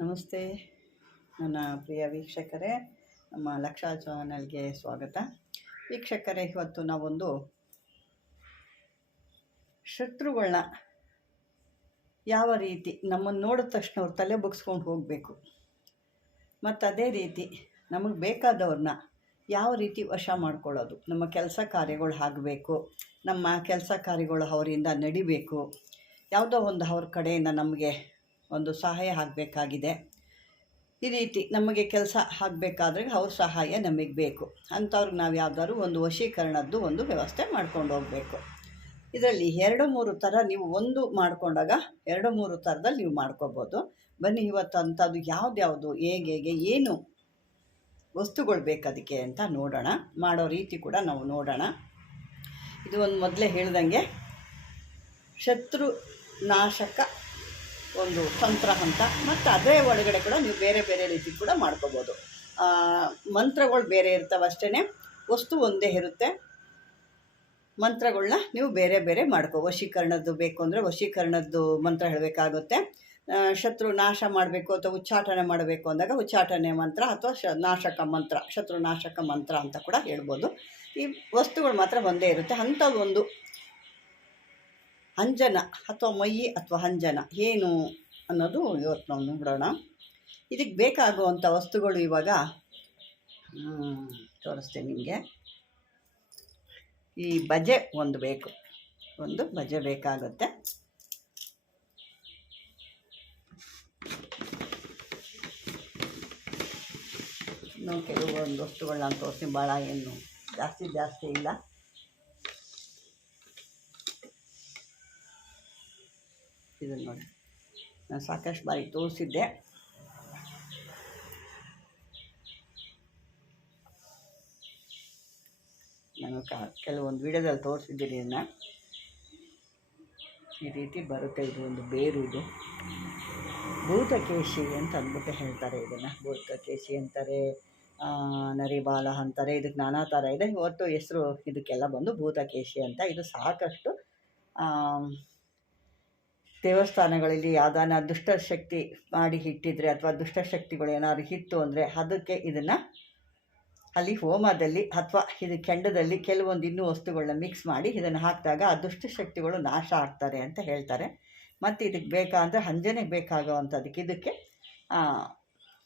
ನಮಸ್ತೆ ನನ್ನ ಪ್ರಿಯ ವೀಕ್ಷಕರೇ, ನಮ್ಮ ಲಕ್ಷ ಚಾನಲ್ಗೆ ಸ್ವಾಗತ. ವೀಕ್ಷಕರೇ, ಇವತ್ತು ನಾವೊಂದು ಶತ್ರುಗಳನ್ನ ಯಾವ ರೀತಿ ನಮ್ಮನ್ನು ನೋಡಿದ ತಕ್ಷಣ ಅವ್ರ ತಲೆ ಬಗ್ಸ್ಕೊಂಡು ಹೋಗಬೇಕು, ಮತ್ತು ಅದೇ ರೀತಿ ನಮಗೆ ಬೇಕಾದವ್ರನ್ನ ಯಾವ ರೀತಿ ವಶ ಮಾಡ್ಕೊಳ್ಳೋದು, ನಮ್ಮ ಕೆಲಸ ಕಾರ್ಯಗಳು ಆಗಬೇಕು, ನಮ್ಮ ಕೆಲಸ ಕಾರ್ಯಗಳು ಅವರಿಂದ ನಡಿಬೇಕು, ಯಾವುದೋ ಒಂದು ಅವ್ರ ಕಡೆಯಿಂದ ನಮಗೆ ಒಂದು ಸಹಾಯ ಆಗಬೇಕಾಗಿದೆ. ಈ ರೀತಿ ನಮಗೆ ಕೆಲಸ ಆಗಬೇಕಾದ್ರೆ ಅವ್ರ ಸಹಾಯ ನಮಗೆ ಬೇಕು. ಅಂಥವ್ರಿಗೆ ನಾವು ಯಾವುದಾದ್ರು ಒಂದು ವಶೀಕರಣದ್ದು ಒಂದು ವ್ಯವಸ್ಥೆ ಮಾಡ್ಕೊಂಡು ಹೋಗಬೇಕು. ಇದರಲ್ಲಿ 2-3 ಥರ ನೀವು ಒಂದು ಮಾಡಿಕೊಂಡಾಗ 2-3 ಥರದಲ್ಲಿ ನೀವು ಮಾಡ್ಕೋಬೋದು. ಬನ್ನಿ, ಇವತ್ತು ಅಂಥದ್ದು ಯಾವ್ದ್ಯಾವುದು, ಹೇಗೆ ಏನು ವಸ್ತುಗಳು ಬೇಕು ಅದಕ್ಕೆ ಅಂತ ನೋಡೋಣ. ಮಾಡೋ ರೀತಿ ಕೂಡ ನಾವು ನೋಡೋಣ. ಇದು ಒಂದು ಮೊದಲೇ ಹೇಳ್ದಂಗೆ ಶತ್ರು ನಾಶಕ ಒಂದು ತಂತ್ರ ಅಂತ, ಮತ್ತು ಅದೇ ಒಳಗಡೆ ಕೂಡ ನೀವು ಬೇರೆ ಬೇರೆ ರೀತಿ ಕೂಡ ಮಾಡ್ಕೋಬೋದು. ಮಂತ್ರಗಳು ಬೇರೆ ಇರ್ತವೆ ಅಷ್ಟೇ, ವಸ್ತು ಒಂದೇ ಇರುತ್ತೆ. ಮಂತ್ರಗಳನ್ನ ನೀವು ಬೇರೆ ಬೇರೆ ವಶೀಕರಣದ್ದು ಬೇಕು ಅಂದರೆ ವಶೀಕರಣದ್ದು ಮಂತ್ರ ಹೇಳಬೇಕಾಗುತ್ತೆ. ಶತ್ರು ನಾಶ ಮಾಡಬೇಕು ಅಥವಾ ಉಚ್ಚಾಟನೆ ಮಾಡಬೇಕು ಅಂದಾಗ ಉಚ್ಚಾಟನೆ ಮಂತ್ರ ಅಥವಾ ನಾಶಕ ಮಂತ್ರ, ಶತ್ರು ನಾಶಕ ಮಂತ್ರ ಅಂತ ಕೂಡ ಹೇಳ್ಬೋದು. ಈ ವಸ್ತುಗಳು ಮಾತ್ರ ಒಂದೇ ಇರುತ್ತೆ. ಅಂಥ ಒಂದು ಅಂಜನ ಅಥವಾ ಮೈ ಅಥವಾ ಅಂಜನ ಏನು ಅನ್ನೋದು ಇವತ್ತು ನಾವು ನೋಡೋಣ. ಇದಕ್ಕೆ ಬೇಕಾಗುವಂಥ ವಸ್ತುಗಳು ಇವಾಗ ತೋರಿಸ್ತೀನಿ ನಿಮಗೆ. ಈ ಬಜೆ ಒಂದು ಬಜೆ ಬೇಕಾಗುತ್ತೆ. ಇನ್ನು ಕೆಲವೊಂದು ವಸ್ತುಗಳನ್ನ ತೋರಿಸ್ತೀನಿ, ಭಾಳ ಏನು ಜಾಸ್ತಿ ಇಲ್ಲ. ಇದನ್ನು ನೋಡಿ, ನಾನು ಸಾಕಷ್ಟು ಬಾರಿ ತೋರಿಸಿದ್ದೆ. ನಾನು ಕೆಲವೊಂದು ವಿಡಿಯೋದಲ್ಲಿ ತೋರಿಸಿದ್ದೀನಿ. ಇದನ್ನು ಈ ರೀತಿ ಬರುತ್ತೆ. ಇದು ಒಂದು ಬೇರು, ಇದು ಭೂತಕೇಶಿ ಅಂತ ಅಂದ್ಬಿಟ್ಟು ಹೇಳ್ತಾರೆ. ಇದನ್ನು ಭೂತಕೇಶಿ ಅಂತಾರೆ, ನರಿಬಾಲ ಅಂತಾರೆ. ಇದಕ್ಕೆ ನಾನಾ ಥರ ಇದೆ. ಇವತ್ತು ಹೆಸರು ಇದಕ್ಕೆಲ್ಲ ಬಂದು ಭೂತಕೇಶಿ ಅಂತ. ಇದು ಸಾಕಷ್ಟು ದೇವಸ್ಥಾನಗಳಲ್ಲಿ ಯಾವ್ದಾನ ದುಷ್ಟಶಕ್ತಿ ಮಾಡಿ ಇಟ್ಟಿದ್ರೆ ಅಥವಾ ದುಷ್ಟಶಕ್ತಿಗಳು ಏನಾದ್ರು ಇತ್ತು ಅಂದರೆ ಅದಕ್ಕೆ ಇದನ್ನು ಅಲ್ಲಿ ಹೋಮದಲ್ಲಿ ಅಥವಾ ಇದು ಕೆಂಡದಲ್ಲಿ ಕೆಲವೊಂದು ಇನ್ನೂ ವಸ್ತುಗಳನ್ನ ಮಿಕ್ಸ್ ಮಾಡಿ ಇದನ್ನು ಹಾಕಿದಾಗ ಆ ದುಷ್ಟಶಕ್ತಿಗಳು ನಾಶ ಆಗ್ತಾರೆ ಅಂತ ಹೇಳ್ತಾರೆ. ಮತ್ತು ಇದಕ್ಕೆ ಬೇಕಾದರೆ ಅಂಜನೆಗೆ ಬೇಕಾಗುವಂಥದ್ದಕ್ಕೆ ಇದಕ್ಕೆ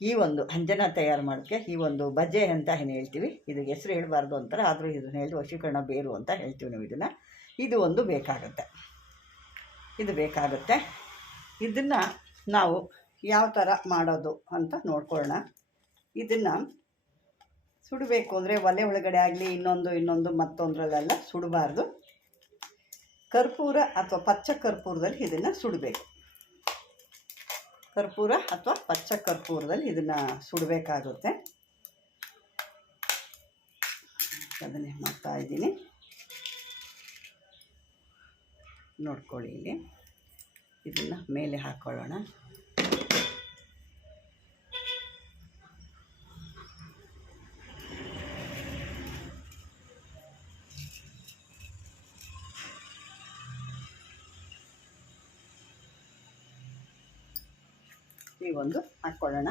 ಈ ಒಂದು ಅಂಜನ ತಯಾರು ಮಾಡೋಕ್ಕೆ ಈ ಒಂದು ಬಜೆ ಅಂತ ಏನು ಹೇಳ್ತೀವಿ, ಇದಕ್ಕೆ ಹೆಸರು ಹೇಳಬಾರ್ದು ಅಂತಾರೆ, ಆದರೂ ಇದನ್ನು ಹೇಳಿ ವಶೀಕರಣ ಬೇರು ಅಂತ ಹೇಳ್ತೀವಿ ನಾವು. ಇದು ಒಂದು ಬೇಕಾಗುತ್ತೆ. ಇದನ್ನು ನಾವು ಯಾವ ಥರ ಮಾಡೋದು ಅಂತ ನೋಡ್ಕೊಳ್ಳೋಣ. ಇದನ್ನು ಸುಡಬೇಕು ಅಂದರೆ ಒಲೆ ಒಳಗಡೆ ಆಗಲಿ ಇನ್ನೊಂದು ಮತ್ತೊಂದರಲ್ಲೆಲ್ಲ ಸುಡಬಾರ್ದು. ಕರ್ಪೂರ ಅಥವಾ ಪಚ್ಚ ಕರ್ಪೂರದಲ್ಲಿ ಇದನ್ನು ಸುಡಬೇಕು. ಕರ್ಪೂರ ಅಥವಾ ಪಚ್ಚ ಕರ್ಪೂರದಲ್ಲಿ ಇದನ್ನು ಸುಡಬೇಕಾಗುತ್ತೆ. ಅದನ್ನೇ ಮಾಡ್ತಾಯಿದ್ದೀನಿ, ನೋಡ್ಕೊಳ್ಳಿ. ಇಲ್ಲಿ ಇದನ್ನು ಮೇಲೆ ಹಾಕ್ಕೊಳ್ಳೋಣ. ಈ ಒಂದು ಹಾಕ್ಕೊಳ್ಳೋಣ.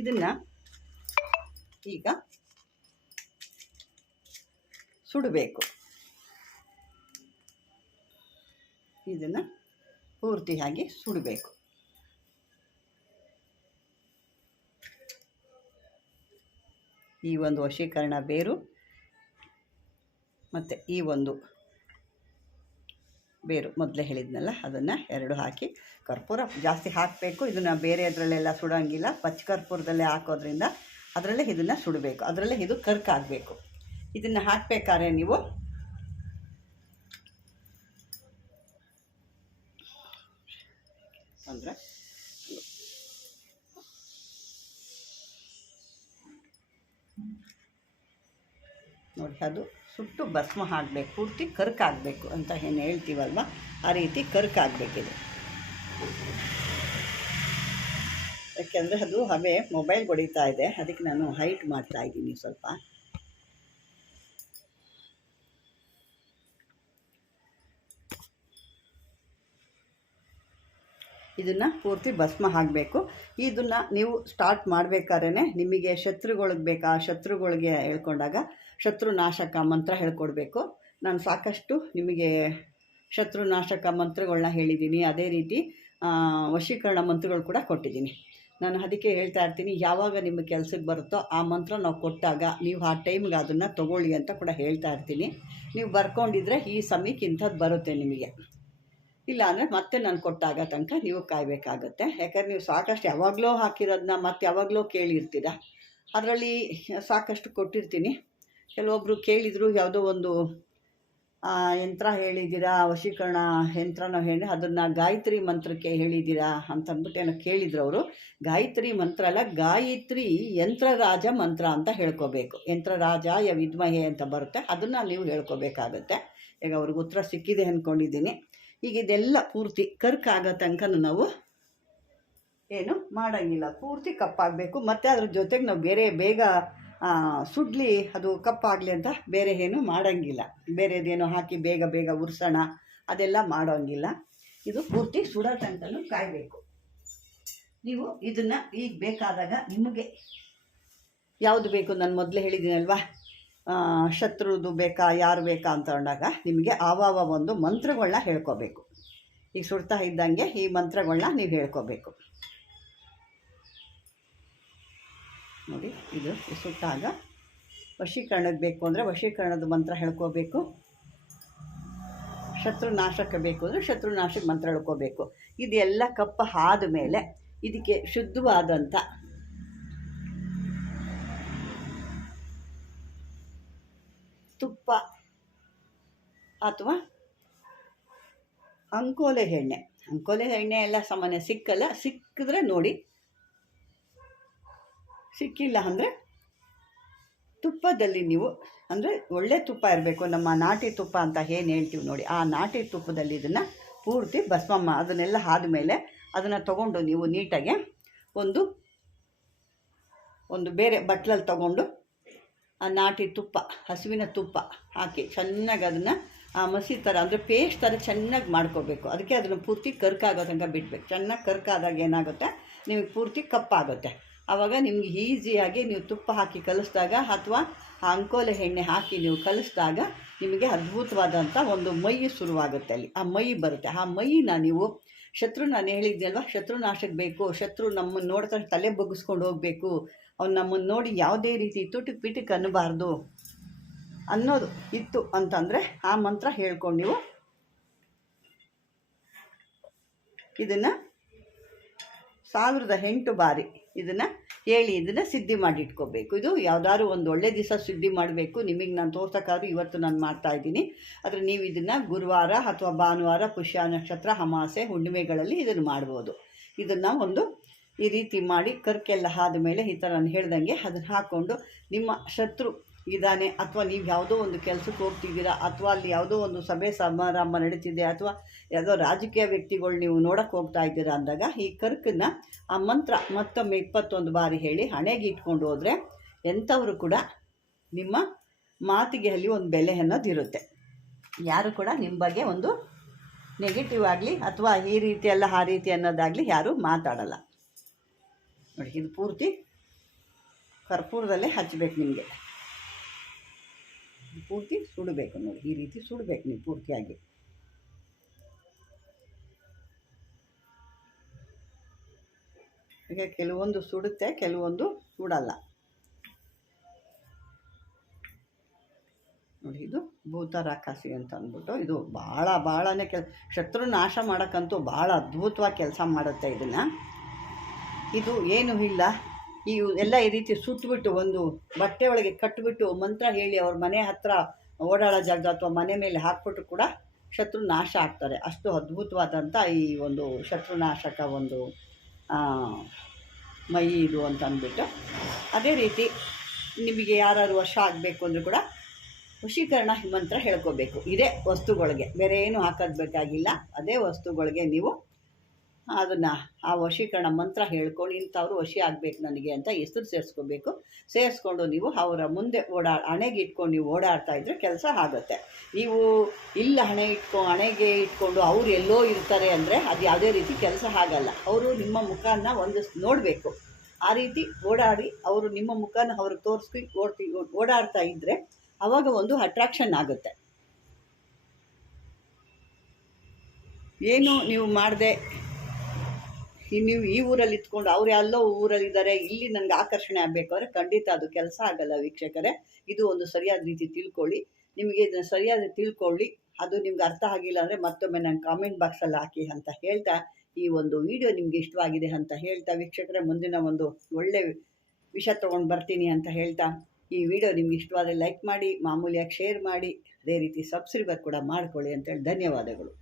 ಇದನ್ನು ಈಗ ಸುಡಬೇಕು. ಇದನ್ನು ಪೂರ್ತಿಯಾಗಿ ಸುಡಬೇಕು. ಈ ಒಂದು ವಶೀಕರಣ ಬೇರು ಮತ್ತು ಈ ಒಂದು ಬೇರು ಮೊದಲೇ ಹೇಳಿದ್ನಲ್ಲ, ಅದನ್ನು 2 ಹಾಕಿ ಕರ್ಪೂರ ಜಾಸ್ತಿ ಹಾಕಬೇಕು. ಇದನ್ನು ಬೇರೆ ಅದರಲ್ಲೆಲ್ಲ ಸುಡೋಂಗಿಲ್ಲ. ಪಚ್ಚ ಕರ್ಪೂರದಲ್ಲೇ ಹಾಕೋದ್ರಿಂದ ಅದರಲ್ಲೇ ಇದನ್ನು ಸುಡಬೇಕು, ಅದರಲ್ಲೇ ಇದು ಕರ್ಕಾಗಬೇಕು. ಇದನ್ನು ಹಾಕಬೇಕಾದ್ರೆ ನೀವು ಅಂದರೆ ನೋಡಿ, ಅದು ಸುಟ್ಟು ಭಸ್ಮ ಆಗಬೇಕು, ಪೂರ್ತಿ ಕರ್ಕಾಗಬೇಕು ಅಂತ ಏನು ಹೇಳ್ತೀವಲ್ವ, ಆ ರೀತಿ ಕರ್ಕಾಗಬೇಕಿದೆ. ಯಾಕೆಂದರೆ ಅದು ಹವೆ ಮೊಬೈಲ್ ಹೊಡಿತಾ ಇದೆ, ಅದಕ್ಕೆ ನಾನು ಹೈಟ್ ಮಾಡ್ತಾಯಿದ್ದೀನಿ ಸ್ವಲ್ಪ. ಇದನ್ನು ಪೂರ್ತಿ ಭಸ್ಮ ಹಾಕಬೇಕು. ಇದನ್ನು ನೀವು ಸ್ಟಾರ್ಟ್ ಮಾಡಬೇಕಾದ್ರೆ ನಿಮಗೆ ಶತ್ರುಗಳಿಗೆ ಬೇಕಾ, ಶತ್ರುಗಳಿಗೆ ಹೇಳ್ಕೊಂಡಾಗ ಶತ್ರುನಾಶಕ ಮಂತ್ರ ಹೇಳ್ಕೊಡ್ಬೇಕು. ನಾನು ಸಾಕಷ್ಟು ನಿಮಗೆ ಶತ್ರುನಾಶಕ ಮಂತ್ರಗಳನ್ನ ಹೇಳಿದ್ದೀನಿ. ಅದೇ ರೀತಿ ವಶೀಕರಣ ಮಂತ್ರಗಳು ಕೂಡ ಕೊಟ್ಟಿದ್ದೀನಿ. ನಾನು ಅದಕ್ಕೆ ಹೇಳ್ತಾ ಇರ್ತೀನಿ, ಯಾವಾಗ ನಿಮ್ಮ ಕೆಲಸಕ್ಕೆ ಬರುತ್ತೋ ಆ ಮಂತ್ರ ನಾವು ಕೊಟ್ಟಾಗ ನೀವು ಆ ಟೈಮ್ಗೆ ಅದನ್ನು ತೊಗೊಳ್ಳಿ ಅಂತ ಕೂಡ ಹೇಳ್ತಾ ಇರ್ತೀನಿ. ನೀವು ಬರ್ಕೊಂಡಿದ್ರೆ ಈ ಸಮಯಕ್ಕೆ ಇಂಥದ್ದು ಬರುತ್ತೆ ನಿಮಗೆ. ಇಲ್ಲ ಅಂದರೆ ಮತ್ತೆ ನಾನು ಕೊಟ್ಟಾಗ ತನಕ ನೀವು ಕಾಯಬೇಕಾಗತ್ತೆ. ಯಾಕಂದರೆ ನೀವು ಸಾಕಷ್ಟು ಯಾವಾಗಲೂ ಹಾಕಿರೋದನ್ನ ಮತ್ತೆ ಯಾವಾಗಲೂ ಕೇಳಿರ್ತೀರ. ಅದರಲ್ಲಿ ಸಾಕಷ್ಟು ಕೊಟ್ಟಿರ್ತೀನಿ. ಕೆಲವೊಬ್ಬರು ಕೇಳಿದರು, ಯಾವುದೋ ಒಂದು ಯಂತ್ರ ಹೇಳಿದ್ದೀರಾ, ವಶೀಕರಣ ಯಂತ್ರನ ಹೇಳಿ ಅದನ್ನು ಗಾಯತ್ರಿ ಮಂತ್ರಕ್ಕೆ ಹೇಳಿದ್ದೀರಾ ಅಂತಂದ್ಬಿಟ್ಟು ಏನೋ ಕೇಳಿದ್ರು ಅವರು. ಗಾಯತ್ರಿ ಮಂತ್ರ ಅಲ್ಲ, ಗಾಯತ್ರಿ ಯಂತ್ರರಾಜ ಮಂತ್ರ ಅಂತ ಹೇಳ್ಕೋಬೇಕು. ಯಂತ್ರರಾಜ ವಿದ್ಮಹೆ ಅಂತ ಬರುತ್ತೆ, ಅದನ್ನು ನೀವು ಹೇಳ್ಕೋಬೇಕಾಗತ್ತೆ. ಈಗ ಅವ್ರಿಗೆ ಉತ್ತರ ಸಿಕ್ಕಿದೆ ಅಂದ್ಕೊಂಡಿದ್ದೀನಿ. ಈಗ ಇದೆಲ್ಲ ಪೂರ್ತಿ ಕರ್ಕಾಗೋ ತನಕ ನಾವು ಏನು ಮಾಡೋಂಗಿಲ್ಲ, ಪೂರ್ತಿ ಕಪ್ಪಾಗಬೇಕು. ಮತ್ತು ಅದ್ರ ಜೊತೆಗೆ ನಾವು ಬೇಗ ಸುಡ್ಲಿ ಅದು ಕಪ್ಪಾಗಲಿ ಅಂತ ಬೇರೆ ಏನು ಮಾಡೋಂಗಿಲ್ಲ. ಬೇರೆದೇನೋ ಹಾಕಿ ಬೇಗ ಉರ್ಸೋಣ ಅದೆಲ್ಲ ಮಾಡೋಂಗಿಲ್ಲ. ಇದು ಪೂರ್ತಿ ಸುಡೋ ತನಕನೂ ಕಾಯಬೇಕು. ನೀವು ಇದನ್ನು ಈಗ ಬೇಕಾದಾಗ ನಿಮಗೆ ಯಾವುದು ಬೇಕು, ನಾನು ಮೊದಲೇ ಹೇಳಿದ್ದೀನಲ್ವಾ, ಶತ್ರುದು ಬೇಕಾ ಯಾರು ಬೇಕಾ ಅಂತ ಅಂದಾಗ ನಿಮಗೆ ಆವಾವ ಒಂದು ಮಂತ್ರಗಳನ್ನ ಹೇಳ್ಕೋಬೇಕು. ಈಗ ಸುಡ್ತಾ ಇದ್ದಂಗೆ ಈ ಮಂತ್ರಗಳನ್ನ ನೀವು ಹೇಳ್ಕೋಬೇಕು. ನೋಡಿ, ಇದು ಸುಟ್ಟಾಗ ವಶೀಕರಣಕ್ಕೆ ಬೇಕು ಅಂದರೆ ವಶೀಕರಣದ ಮಂತ್ರ ಹೇಳ್ಕೋಬೇಕು. ಶತ್ರುನಾಶಕ್ಕೆ ಬೇಕು ಅಂದರೆ ಶತ್ರುನಾಶಕ್ಕೆ ಮಂತ್ರ ಹೇಳ್ಕೋಬೇಕು. ಇದೆಲ್ಲ ಕಪ್ಪ ಆದಮೇಲೆ ಇದಕ್ಕೆ ಶುದ್ಧವಾದಂಥ ತುಪ್ಪ ಅಥವಾ ಅಂಕೋಲೆ ಎಣ್ಣೆ ಎಲ್ಲ ಸಾಮಾನ್ಯ ಸಿಕ್ಕಲ್ಲ. ಸಿಕ್ಕಿದ್ರೆ ನೋಡಿ, ಸಿಕ್ಕಿಲ್ಲ ಅಂದರೆ ತುಪ್ಪದಲ್ಲಿ ನೀವು, ಅಂದರೆ ಒಳ್ಳೆ ತುಪ್ಪ ಇರಬೇಕು. ನಮ್ಮ ನಾಟಿ ತುಪ್ಪ ಅಂತ ಏನು ಹೇಳ್ತೀವಿ ನೋಡಿ, ಆ ನಾಟಿ ತುಪ್ಪದಲ್ಲಿ ಇದನ್ನು ಪೂರ್ತಿ ಭಸ್ಮ ಅದನ್ನೆಲ್ಲ ಆದಮೇಲೆ ಅದನ್ನು ತೊಗೊಂಡು ನೀವು ನೀಟಾಗಿ ಒಂದು ಬೇರೆ ಬಟ್ಲಲ್ಲಿ ತೊಗೊಂಡು ಆ ನಾಟಿ ತುಪ್ಪ, ಹಸುವಿನ ತುಪ್ಪ ಹಾಕಿ ಚೆನ್ನಾಗಿ ಅದನ್ನು ಮಸಿ ಥರ ಅಂದರೆ ಪೇಸ್ಟ್ ಥರ ಚೆನ್ನಾಗಿ ಮಾಡ್ಕೋಬೇಕು. ಅದಕ್ಕೆ ಅದನ್ನು ಪೂರ್ತಿ ಕರ್ಕಾಗೋ ತನಕ ಬಿಡಬೇಕು. ಚೆನ್ನಾಗಿ ಕರ್ಕಾದಾಗ ಏನಾಗುತ್ತೆ, ನಿಮಗೆ ಪೂರ್ತಿ ಕಪ್ಪಾಗುತ್ತೆ. ಆವಾಗ ನಿಮ್ಗೆ ಈಸಿಯಾಗಿ ನೀವು ತುಪ್ಪ ಹಾಕಿ ಕಲಿಸಿದಾಗ ಅಥವಾ ಆ ಅಂಕೋಲೆ ಎಣ್ಣೆ ಹಾಕಿ ನೀವು ಕಲಿಸಿದಾಗ ನಿಮಗೆ ಅದ್ಭುತವಾದಂಥ ಒಂದು ಮೈ ಶುರುವಾಗುತ್ತೆ. ಅಲ್ಲಿ ಆ ಮೈ ಬರುತ್ತೆ. ಆ ಮೈನ ನೀವು ನಾನು ಹೇಳಿದ್ನಲ್ವ, ಶತ್ರುನಾಶಕ್ಕೆ ಬೇಕು, ಶತ್ರು ನಮ್ಮನ್ನು ನೋಡ್ತಾ ತಲೆ ಬಗ್ಗಿಸ್ಕೊಂಡು ಹೋಗಬೇಕು, ಅವ್ನು ನಮ್ಮನ್ನು ನೋಡಿ ಯಾವುದೇ ರೀತಿ ಪಿಟಕ್ ಅನ್ನಬಾರ್ದು ಅನ್ನೋದು ಇತ್ತು ಅಂತಂದರೆ ಆ ಮಂತ್ರ ಹೇಳ್ಕೊಂಡು ನೀವು ಇದನ್ನು 1008 ಬಾರಿ ಇದನ್ನು ಹೇಳಿ ಇದನ್ನು ಸಿದ್ಧಿ ಮಾಡಿ ಇಟ್ಕೋಬೇಕು. ಇದು ಯಾವುದಾದ್ರು ಒಂದು ಒಳ್ಳೆ ದಿವಸ ಸಿದ್ಧಿ ಮಾಡಬೇಕು. ನಿಮಗೆ ನಾನು ತೋರ್ಸೋಕ್ಕಾದ್ರೂ ಇವತ್ತು ನಾನು ಮಾಡ್ತಾಯಿದ್ದೀನಿ. ಆದರೆ ನೀವು ಇದನ್ನು ಗುರುವಾರ ಅಥವಾ ಭಾನುವಾರ, ಪುಷ್ಯ ನಕ್ಷತ್ರ, ಅಮಾವಾಸ್ಯೆ, ಹುಣ್ಣಿಮೆಗಳಲ್ಲಿ ಇದನ್ನು ಮಾಡ್ಬೋದು. ಇದನ್ನು ಈ ರೀತಿ ಮಾಡಿ ಕರ್ಕೆಲ್ಲ ಆದಮೇಲೆ ಈ ಥರ ನಾನು ಹೇಳ್ದಂಗೆ ಅದನ್ನು ಹಾಕ್ಕೊಂಡು ನಿಮ್ಮ ಶತ್ರು ಇದ್ದಾನೆ ಅಥವಾ ನೀವು ಯಾವುದೋ ಒಂದು ಕೆಲಸಕ್ಕೆ ಹೋಗ್ತಿದ್ದೀರಾ ಅಥವಾ ಅಲ್ಲಿ ಯಾವುದೋ ಒಂದು ಸಭೆ ಸಮಾರಂಭ ನಡೀತಿದೆ ಅಥವಾ ಯಾವುದೋ ರಾಜಕೀಯ ವ್ಯಕ್ತಿಗಳು ನೀವು ನೋಡೋಕ್ಕೆ ಹೋಗ್ತಾ ಇದ್ದೀರಾ ಅಂದಾಗ ಈ ಕರ್ಕನ್ನು ಆ ಮಂತ್ರ ಮತ್ತೊಮ್ಮೆ 21 ಬಾರಿ ಹೇಳಿ ಹಣೆಗೆ ಇಟ್ಕೊಂಡು ಹೋದರೆ ಎಂಥವರು ಕೂಡ ನಿಮ್ಮ ಮಾತಿಗೆ ಅಲ್ಲಿ ಒಂದು ಬೆಲೆ ಅನ್ನೋದಿರುತ್ತೆ. ಯಾರು ಕೂಡ ನಿಮ್ಮ ಬಗ್ಗೆ ಒಂದು ನೆಗೆಟಿವ್ ಆಗಲಿ ಅಥವಾ ಈ ರೀತಿ ಅಲ್ಲ ಆ ರೀತಿ ಅನ್ನೋದಾಗಲಿ ಯಾರೂ ಮಾತಾಡಲ್ಲ. ನೋಡಿ, ಇದು ಪೂರ್ತಿ ಕರ್ಪೂರದಲ್ಲೇ ಹಚ್ಚಬೇಕು. ನಿಮಗೆ ಪೂರ್ತಿ ಸುಡಬೇಕು. ನೋಡಿ, ಈ ರೀತಿ ಸುಡಬೇಕು ನೀವು ಪೂರ್ತಿಯಾಗಿ. ಈಗ ಕೆಲವೊಂದು ಸುಡುತ್ತೆ, ಕೆಲವೊಂದು ಸುಡಲ್ಲ. ನೋಡಿ, ಇದು ಭೂತ ರಾಕಾಸಿ ಅಂತ ಅಂದ್ಬಿಟ್ಟು ಇದು ಭಾಳನೇ ಶತ್ರು ನಾಶ ಮಾಡೋಕ್ಕಂತೂ ಭಾಳ ಅದ್ಭುತವಾಗಿ ಕೆಲಸ ಮಾಡುತ್ತೆ. ಇದು ಏನೂ ಇಲ್ಲ, ಎಲ್ಲ ಈ ರೀತಿ ಸುತ್ತಬಿಟ್ಟು ಒಂದು ಬಟ್ಟೆ ಒಳಗೆ ಕಟ್ಟಿಬಿಟ್ಟು ಮಂತ್ರ ಹೇಳಿ ಅವ್ರ ಮನೆ ಹತ್ತಿರ ಓಡಾಡೋ ಜಾಗ ಅಥವಾ ಮನೆ ಮೇಲೆ ಹಾಕ್ಬಿಟ್ಟು ಕೂಡ ಶತ್ರು ನಾಶ ಆಗ್ತಾರೆ. ಅಷ್ಟು ಅದ್ಭುತವಾದಂಥ ಈ ಒಂದು ಶತ್ರುನಾಶಕ ಒಂದು ಮೈ ಇದು ಅಂತ ಅಂದ್ಬಿಟ್ಟು. ಅದೇ ರೀತಿ ನಿಮಗೆ ಯಾರು ವಶ ಆಗಬೇಕು ಅಂದರೂ ಕೂಡ ವಶೀಕರಣ ಮಂತ್ರ ಹೇಳ್ಕೋಬೇಕು. ಇದೇ ವಸ್ತುಗಳಿಗೆ ಬೇರೆ ಏನು ಹಾಕೋದು ಬೇಕಾಗಿಲ್ಲ. ಅದೇ ವಸ್ತುಗಳಿಗೆ ನೀವು ಅದನ್ನು ಆ ವಶೀಕರಣ ಮಂತ್ರ ಹೇಳ್ಕೊಂಡು ಇಂಥವ್ರು ವಶಿ ಆಗಬೇಕು ನನಗೆ ಅಂತ ಹೆಸರು ಸೇರಿಸ್ಕೋಬೇಕು. ಸೇರಿಸ್ಕೊಂಡು ನೀವು ಅವರ ಮುಂದೆ ಹಣೆಗೆ ಇಟ್ಕೊಂಡು ನೀವು ಓಡಾಡ್ತಾ ಇದ್ದರೆ ಕೆಲಸ ಆಗುತ್ತೆ. ನೀವು ಇಲ್ಲ ಹಣೆಗೆ ಇಟ್ಕೊಂಡು ಅವ್ರು ಎಲ್ಲೋ ಇರ್ತಾರೆ ಅಂದರೆ ಅದು ಯಾವುದೇ ರೀತಿ ಕೆಲಸ ಆಗಲ್ಲ. ಅವರು ನಿಮ್ಮ ಮುಖನ ಒಂದು ನೋಡಬೇಕು. ಆ ರೀತಿ ಓಡಾಡಿ ಅವರು ನಿಮ್ಮ ಮುಖನ ಅವ್ರಿಗೆ ಓಡಾಡ್ತಾ ಇದ್ದರೆ ಆವಾಗ ಒಂದು ಅಟ್ರಾಕ್ಷನ್ ಆಗುತ್ತೆ. ಏನು ನೀವು ಮಾಡದೆ ನೀವು ಈ ಊರಲ್ಲಿ ಇತ್ಕೊಂಡು ಅವ್ರು ಎಲ್ಲೋ ಊರಲ್ಲಿದ್ದಾರೆ, ಇಲ್ಲಿ ನನಗೆ ಆಕರ್ಷಣೆ ಆಗಬೇಕು ಅಂದರೆ ಖಂಡಿತ ಅದು ಕೆಲಸ ಆಗಲ್ಲ ವೀಕ್ಷಕರೇ. ಇದು ಒಂದು ಸರಿಯಾದ ರೀತಿ ತಿಳ್ಕೊಳ್ಳಿ. ನಿಮಗೆ ಇದನ್ನು ಸರಿಯಾಗಿ ತಿಳ್ಕೊಳ್ಳಿ. ಅದು ನಿಮ್ಗೆ ಅರ್ಥ ಆಗಿಲ್ಲ ಅಂದರೆ ಮತ್ತೊಮ್ಮೆ ನಾನು ಕಾಮೆಂಟ್ ಬಾಕ್ಸಲ್ಲಿ ಹಾಕಿ ಅಂತ ಹೇಳ್ತಾ, ಈ ಒಂದು ವಿಡಿಯೋ ನಿಮಗೆ ಇಷ್ಟವಾಗಿದೆ ಅಂತ ಹೇಳ್ತಾ ವೀಕ್ಷಕರೇ, ಮುಂದಿನ ಒಂದು ಒಳ್ಳೆ ವಿಷಯ ತೊಗೊಂಡು ಬರ್ತೀನಿ ಅಂತ ಹೇಳ್ತಾ, ಈ ವಿಡಿಯೋ ನಿಮ್ಗೆ ಇಷ್ಟವಾದರೆ ಲೈಕ್ ಮಾಡಿ, ಮಾಮೂಲಿಯಾಗಿ ಶೇರ್ ಮಾಡಿ, ಅದೇ ರೀತಿ ಸಬ್ಸ್ಕ್ರೈಬರ್ ಕೂಡ ಮಾಡ್ಕೊಳ್ಳಿ ಅಂತೇಳಿ ಧನ್ಯವಾದಗಳು.